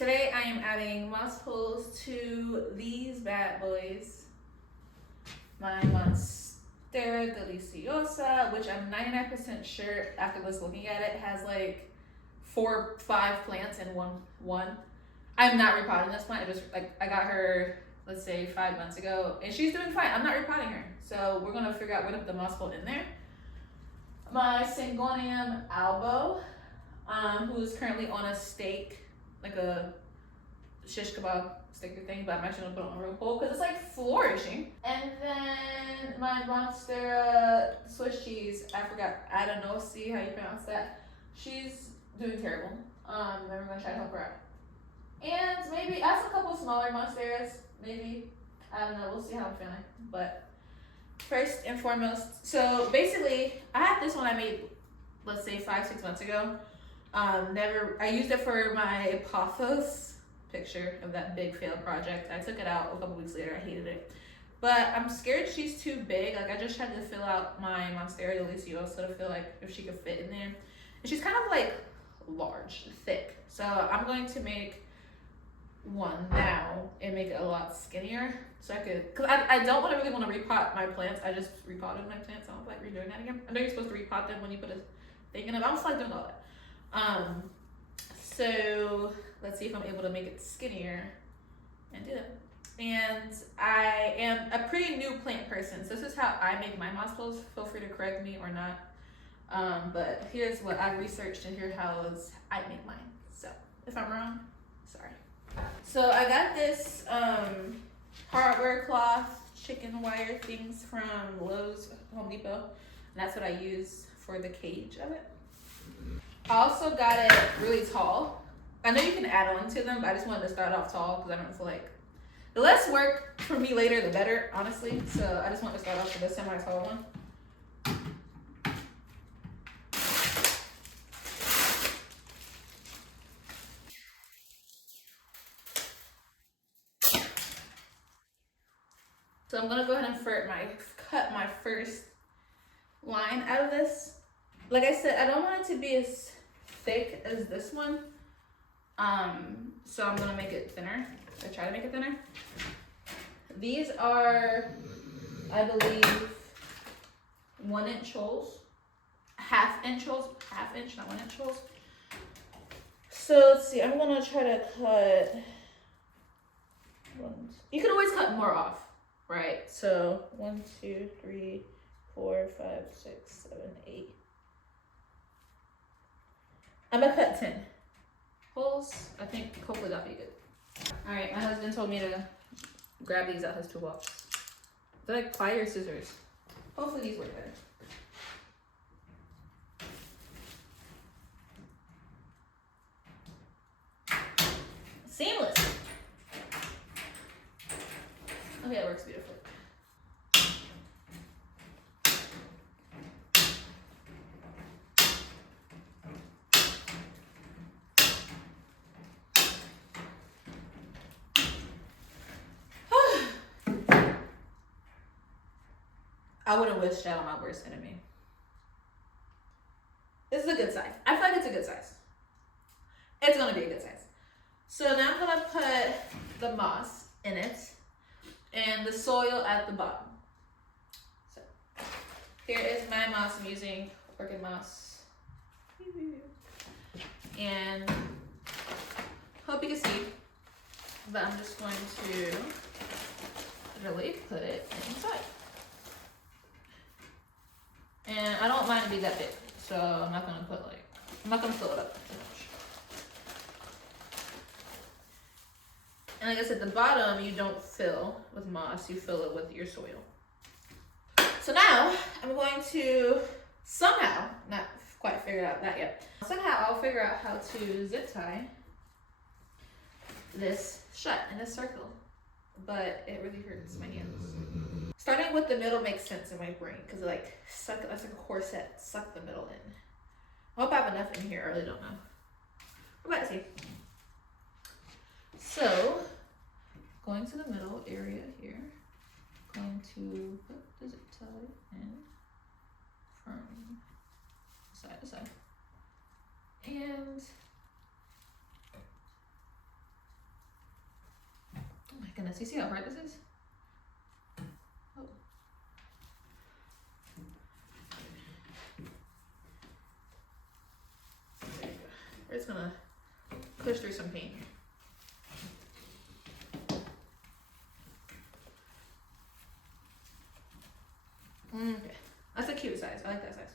Today I am adding moss pulls to these bad boys. My Monstera deliciosa, which I'm 99% sure after just looking at it has like 4-5 plants in one. I'm not repotting this plant. I got her, let's say 5 months ago, and she's doing fine. I'm not repotting her, so we're gonna figure out where to put the moss pull in there. My Syngonium albo, who's currently on a steak, like a shish kebab sticker thing, but I'm actually gonna put it on a real pole because it's like flourishing. And then my Monstera Swiss cheese, I forgot adansonii, how you pronounce that. She's doing terrible. And we're gonna try to help her out. And maybe add a couple smaller Monsteras, maybe. I don't know, we'll see how I'm feeling. But first and foremost, so basically I had this one I made, let's say 5-6 months ago. I used it for my Pothos picture of that big failed project. I took it out a couple weeks later. I hated it, but I'm scared she's too big. Like I just tried to fill out my Monstera deliciosa to feel like if she could fit in there, and she's kind of like large, thick. So I'm going to make one now and make it a lot skinnier, so I could, cause I don't really want to repot my plants. I just repotted my plants. I don't feel like redoing that again. I know you're supposed to repot them when you put a thing in them. I don't feel like doing all that. So let's see if I'm able to make it skinnier and do that. And I am a pretty new plant person, so this is how I make my moss pulls. Feel free to correct me or not. But here's what I researched and here's how I make mine. So if I'm wrong, sorry. So I got this hardware cloth chicken wire things from Lowe's, Home Depot, and that's what I use for the cage of it. I also got it really tall. I know you can add on to them, but I just wanted to start off tall because I don't feel like the less work for me later, the better, honestly. So I just wanted to start off with a semi-tall one. So I'm gonna go ahead and cut my first line out of this. Like I said, I don't want it to be as thick as this one. So I'm gonna make it thinner. I try to make it thinner. These are, I believe, 1 inch holes, half inch, not 1 inch holes. So let's see, I'm gonna try to cut one. You can always cut more off, right? So 1, 2, 3, 4, 5, 6, 7, 8. I'm gonna cut 10 holes. I think hopefully that'll be good. All right, my husband told me to grab these out his toolbox. They're like plier scissors. Hopefully these work better. Seamless. Okay, it works beautifully. I wouldn't wish that on my worst enemy. This is a good size. I feel like it's a good size. It's gonna be a good size. So now I'm gonna put the moss in it and the soil at the bottom. So here is my moss. I'm using orchid moss. And hope you can see, but I'm just going to really put it inside. And I don't mind it be that big, so I'm not gonna fill it up too much. And like I said, the bottom you don't fill with moss, you fill it with your soil. So now I'm going to somehow, not quite figured out that yet, somehow I'll figure out how to zip tie this shut in a circle, but it really hurts my hands. Starting with the middle makes sense in my brain because like that's like a corset, suck the middle in. I hope I have enough in here, I really don't know. We're about to see. So, going to the middle area here, going to put the zip tie in from side to side. And Goodness, you see how hard this is? Oh. There you go. We're just gonna push through some paint here. Okay, that's a cute size. I like that size.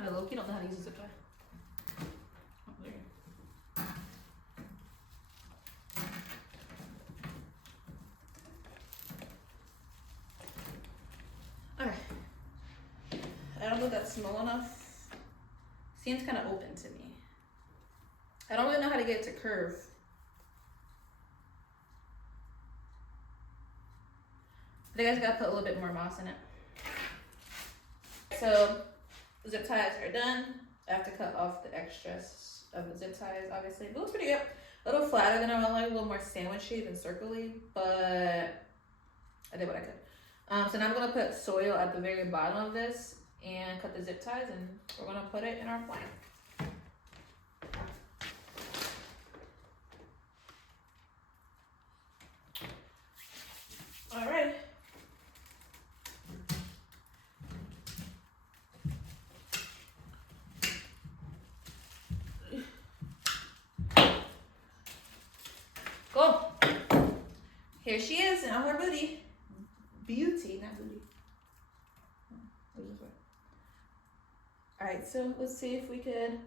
I low-key don't know how to use a zip tie. Oh, there you go. Okay. I don't know if that's small enough. Seems kind of open to me. I don't really know how to get it to curve. I think I just gotta put a little bit more moss in it. So zip ties are done. I have to cut off the extras of the zip ties, obviously. It looks pretty good. A little flatter than I would like, a little more sandwichy than circly, but I did what I could. So now I'm gonna put soil at the very bottom of this and cut the zip ties, and we're gonna put it in our plant. All right. Cool. Here she is in all her beauty. Beauty, not booty. Alright, so let's see if we could.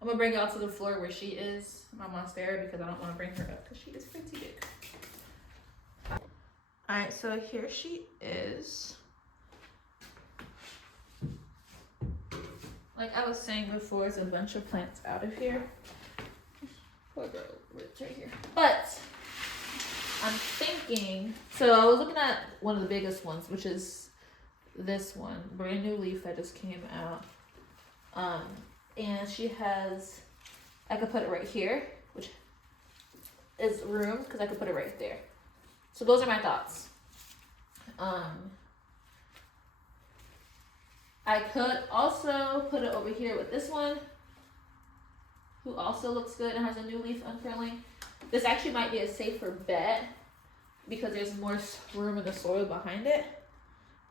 I'm gonna bring y'all to the floor where she is, my Monstera, because I don't want to bring her up because she is pretty big. Alright, so here she is. Like I was saying before, there's a bunch of plants out of here. Poor girl, it's right here. But I'm thinking, so I was looking at one of the biggest ones, which is this one, brand new leaf that just came out. And she has, I could put it right here, which is room, because I could put it right there. So those are my thoughts. I could also put it over here with this one, who also looks good and has a new leaf uncurling. This actually might be a safer bet because there's more room in the soil behind it.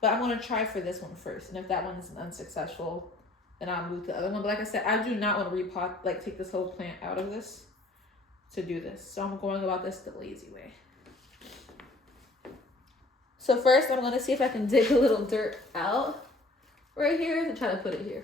But I'm gonna try for this one first, and if that one is unsuccessful, then I'll move to the other one. But like I said, I do not want to repot, like take this whole plant out of this to do this. So I'm going about this the lazy way. So first I'm gonna see if I can dig a little dirt out right here and try to put it here.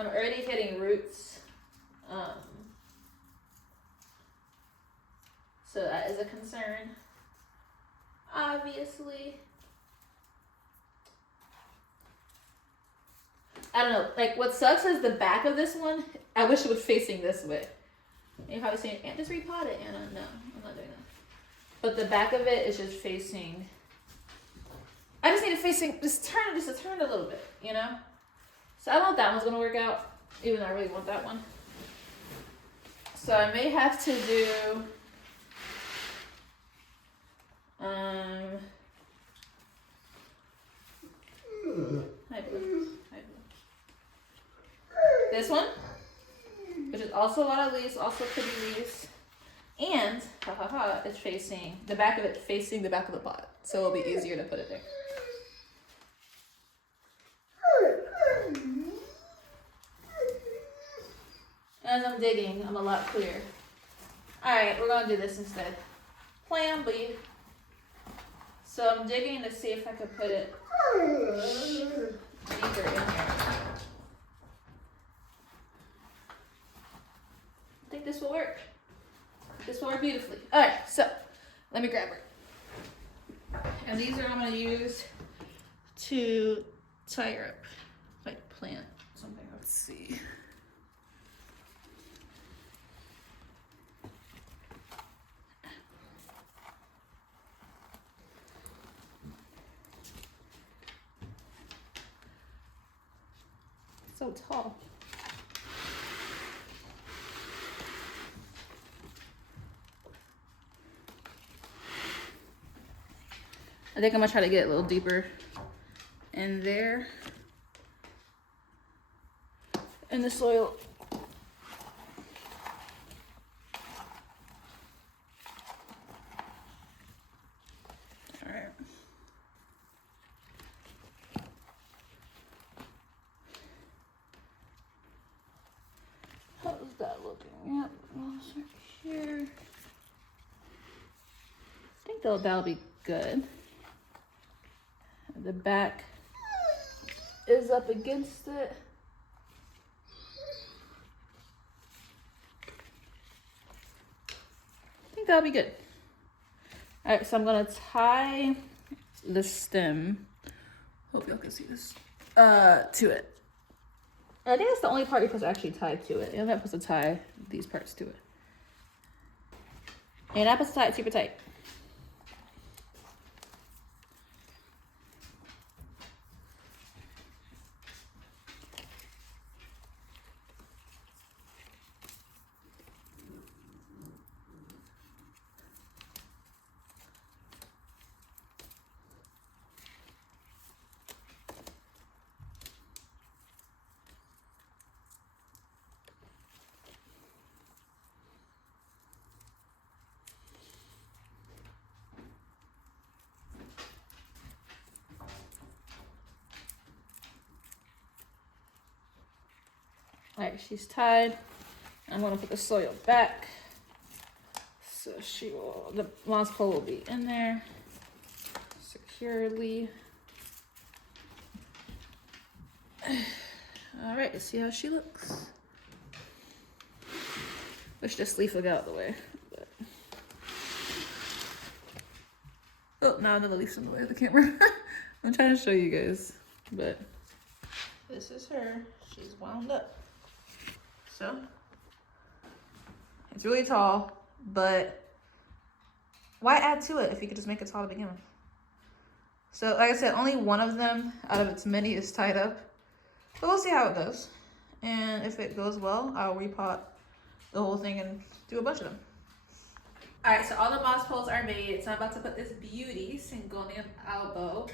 I'm already hitting roots, so that is a concern, obviously. I don't know, like what sucks is the back of this one, I wish it was facing this way. You're probably saying, Aunt, just repot it, Anna. No, I'm not doing that. But the back of it is just facing, I just need it facing, just to turn a little bit, you know? So I don't know if that one's gonna work out, even though I really want that one. So I may have to do, hi Blue. This one, which is also a lot of leaves, also pretty leaves, and it's facing the back of it, facing the back of the pot, so it'll be easier to put it there. As I'm digging, I'm a lot clearer. Alright, we're gonna do this instead. Plan B. So I'm digging to see if I could put it deeper in here. I think this will work. This will work beautifully. Alright, so let me grab her. And these are I'm gonna use to tie her up. Like plant something. Let's see. so tall. I think I'm gonna try to get a little deeper in there in the soil. All right. How's that looking? Yep, almost right here. I think that'll be good. The back is up against it. I think that'll be good. All right, so I'm gonna tie the stem. Hope y'all can see this. To it. I think that's the only part you're supposed to actually tie to it. You're not supposed to tie these parts to it. And you're not supposed to tie it super tight. All right, she's tied. I'm gonna put the soil back. So the moss pole will be in there securely. All right, let's see how she looks. Wish this leaf would get out of the way. But... oh, now another leaf's in the way of the camera. I'm trying to show you guys, but this is her. She's wound up. So it's really tall, but why add to it if you could just make it tall to begin with? So like I said, only one of them out of its many is tied up, but we'll see how it goes. And if it goes well, I'll repot the whole thing and do a bunch of them. All right, so all the moss poles are made. So I'm about to put this beauty, Syngonium albo,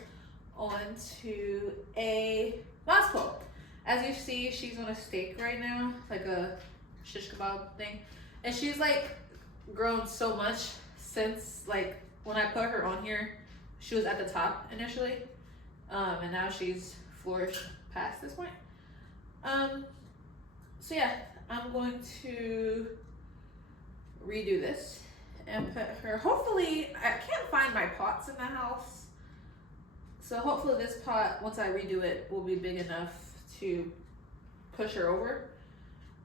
onto a moss pole. As you see, she's on a stake right now, like a shish kebab thing. And she's like grown so much since like when I put her on here, she was at the top initially. And now she's flourished past this point. So yeah, I'm going to redo this and put her, hopefully, I can't find my pots in the house. So hopefully this pot, once I redo it, will be big enough to push her over,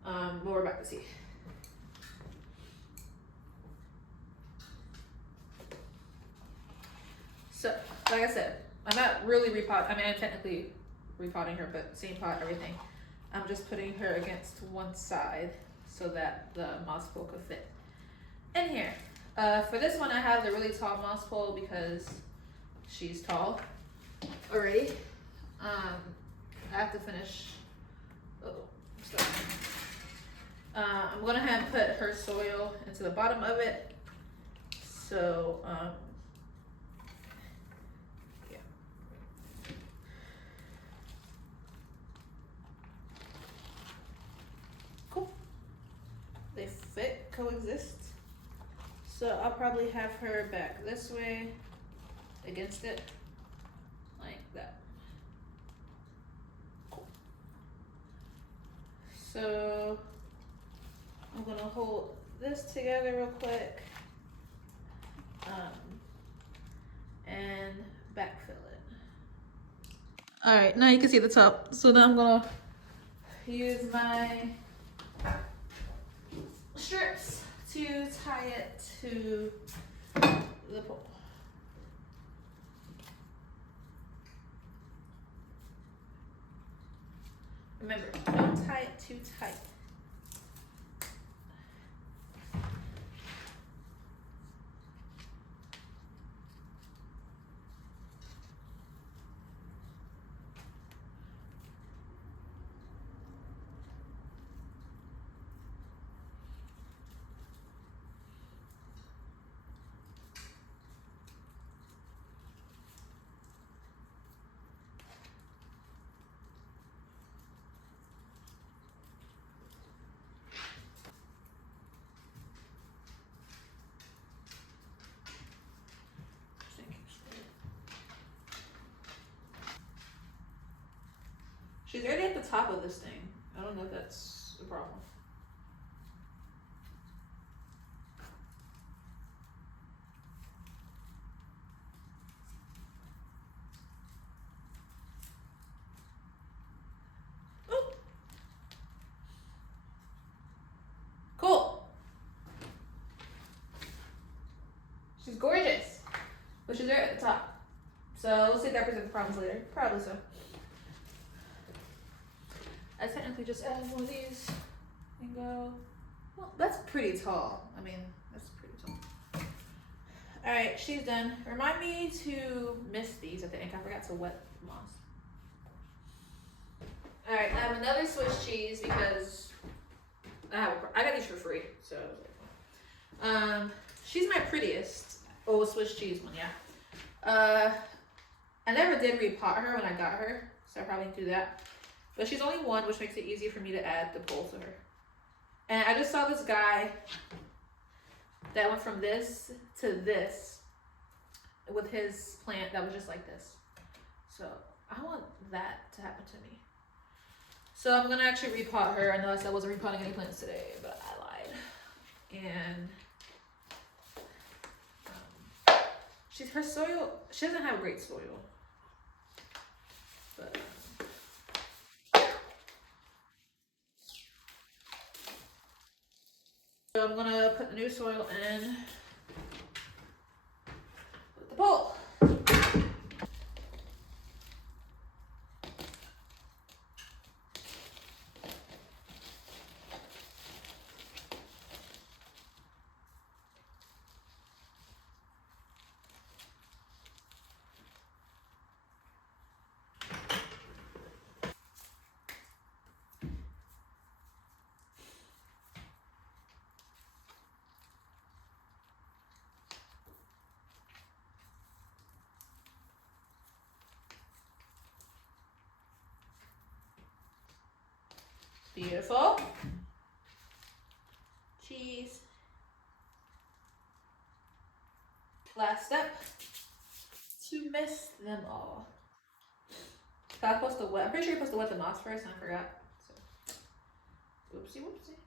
but we're about to see. So, like I said, I'm not really I'm technically repotting her, but same pot, everything. I'm just putting her against one side so that the moss pole could fit in here. For this one, I have the really tall moss pole because she's tall already. I have to finish. I'm gonna have put her soil into the bottom of it. So yeah. Cool. They fit, coexist. So I'll probably have her back this way against it, like that. So I'm gonna hold this together real quick and backfill it. All right, now you can see the top. So now I'm gonna use my strips to tie it to the pole. Remember, don't tie it too tight. She's already at the top of this thing. I don't know if that's a problem. Ooh. Cool. She's gorgeous, but she's right at the top. So we'll see if that presents problems later. Probably so. I technically just add one of these and go, well, that's pretty tall. I mean, that's pretty tall. All right, she's done. Remind me to mist these at the end. I forgot to wet the moss. All right, I have another Swiss cheese because I got these for free. So, she's my prettiest. Oh, Swiss cheese one, yeah. I never did repot her when I got her, so I probably do that. But she's only one, which makes it easier for me to add the pole to her. And I just saw this guy that went from this to this with his plant that was just like this. So I want that to happen to me. So I'm gonna actually repot her. I know I said I wasn't repotting any plants today, but I lied. And her soil, she doesn't have great soil. But so I'm gonna put the new soil in with the pole. Beautiful. Cheese. Last step, to mist them all. So I'm pretty sure you're supposed to wet the moss first and I forgot. So, whoopsie whoopsie.